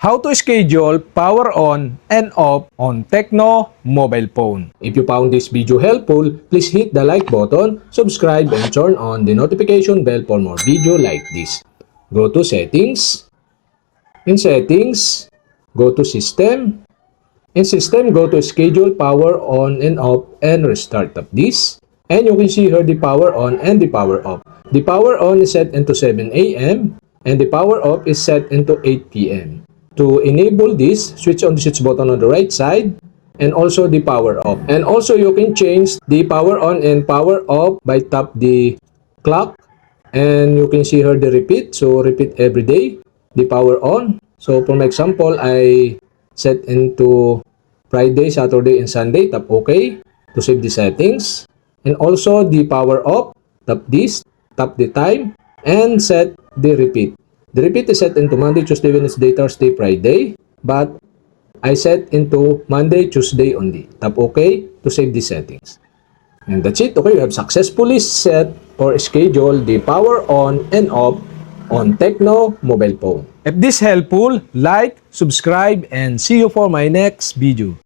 How to schedule power on and off on Tecno mobile phone. If you found this video helpful, please hit the like button, subscribe, and turn on the notification bell for more video like this. Go to Settings. In Settings, go to System. In System, go to Schedule Power On and Off and restart of this. And you can see here the power on and the power off. The power on is set into 7 a.m. and the power off is set into 8 p.m. To enable this, switch on the switch button on the right side and also the power off. And also you can change the power on and power off by tap the clock. And you can see here the repeat. So repeat every day, the power on. So for my example, I set into Friday, Saturday, and Sunday. Tap OK to save the settings. And also the power off, tap this, tap the time, and set the repeat. The repeat is set into Monday, Tuesday, Wednesday, Thursday, Friday, but I set into Monday, Tuesday only. Tap OK to save the settings. And that's it. Okay, you have successfully set or scheduled the power on and off on Tecno mobile phone. If this helpful, like, subscribe, and see you for my next video.